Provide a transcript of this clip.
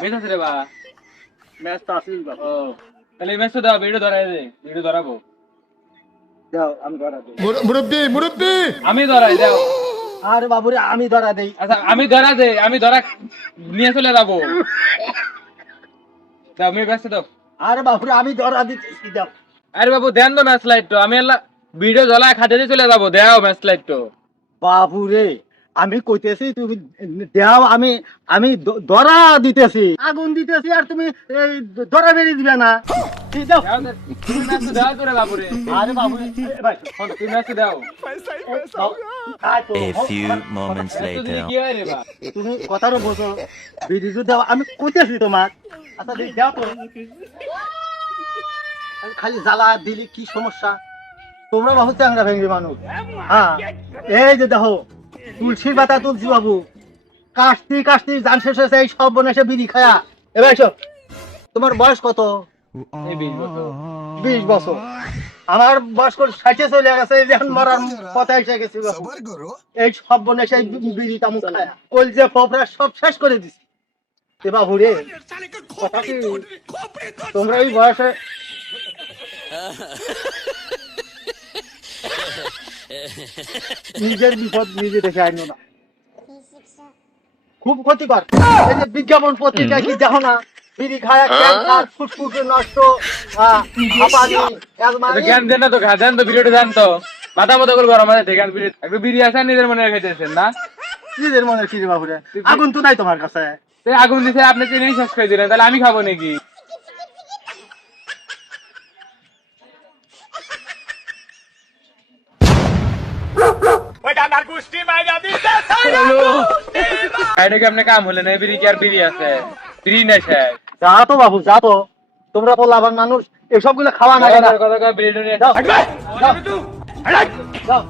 মেয়েছে রে বা ম্যাচ তো আসিস বাবা। ও তাহলে এই ম্যাচটা দাও, ভিডিও ধরাই দে, ভিডিও ধরাবো। দাও আমি ধরা দেই। মুরব্বি মুরব্বি আমি ধরাই দাও। আরে বাবুরে আমি ধরা দেই। আচ্ছা আমি ধরা দে, আমি ধরা নিয়ে চলে যাবো। দাও মেয়ে ব্যস্ত দাও। আরে বাবুরে আমি ধরা দিতেছি দাও। আরে বাবু দেন তো ম্যাচ লাইট তো, আমি আল্লাহ ভিডিও জ্বলা খাতে দিয়ে চলে যাবো, দেও ম্যাচ লাইট তো। বাবুরে আমি কইতেছি তুমি দাও, আমি আমি ধরা দিতেছি, আগুন দিতেছি, আর তুমি এই ধরা বেরিয়ে দিবে না। ঠিক দাও। দাও দে, তুমি ম্যাচ দাও তো রে বাবুরে। আরে বাবুরে এ ভাই শোন, তুমি ম্যাচ দাও। দাও। আয় তো, A few moments ম্যাচ তো দিলে later. কি হয় রে বা? তুমি কথারও বোঝো, ভিডিও দাও, আমি কইতেছি তোমার। আচ্ছা দাও তো। আমি খালি জ্বালা দিলি কি সমস্যা? তোমরা বাবু চ্যাংরা ভেঙ্গি মানুষ। হ্যাঁ এই যে দেখো তুলসীর পাতা তুলসী বাবু কাশতি কাশতি জান শেষ হয়েছে এই সব বনে এসে বিড়ি খায়া। এবার এসো, তোমার বয়স কত? এই 20 বছর। 20 বছর। আমার বয়স করে 60 চলে গেছে, এই যে এখন মরার পথে এসে গেছি বাবু। এই সব বনে এসে বিড়ি তামুক খায়া কল যে ফোপরা সব শেষ করে দিছি। এ বাবু রে কথা কি তোমরা এই বয়সে নিজের বিপদ নিজে দেখে আইনো না, খুব ক্ষতিকর। এই যে বিজ্ঞাপন পত্রিকা কি দেখো না, বিড়ি খায়া ক্যান্সার, ফুসফুসে নষ্ট, হাঁপানি, অ্যাজমা। তো জ্ঞান দেন না তো, দেন তো ভিডিওটা দেন তো। মাথা মতো করে গরম আছে, দেখেন বিড়ি একটু বিড়ি আছে নিজের মনে খাইতেছেন না। নিজের মনে কি রে বাবুরে, আগুন তো নাই তোমার কাছে। তো আগুন দিছে আপনি চিনি শেষ করে দিলেন, তাহলে আমি খাবো নাকি? এটা কি আপনি কাম হলেন? এই বিড়ি কি আর বিড়ি আছে? বিড়ি নাই শেষ। যা তো বাবু যা তো, তোমরা তো লাভার মানুষ, এসব গুলো খাওয়া না। কথা কথা বিড়ি নিয়ে যাও যাও যাও।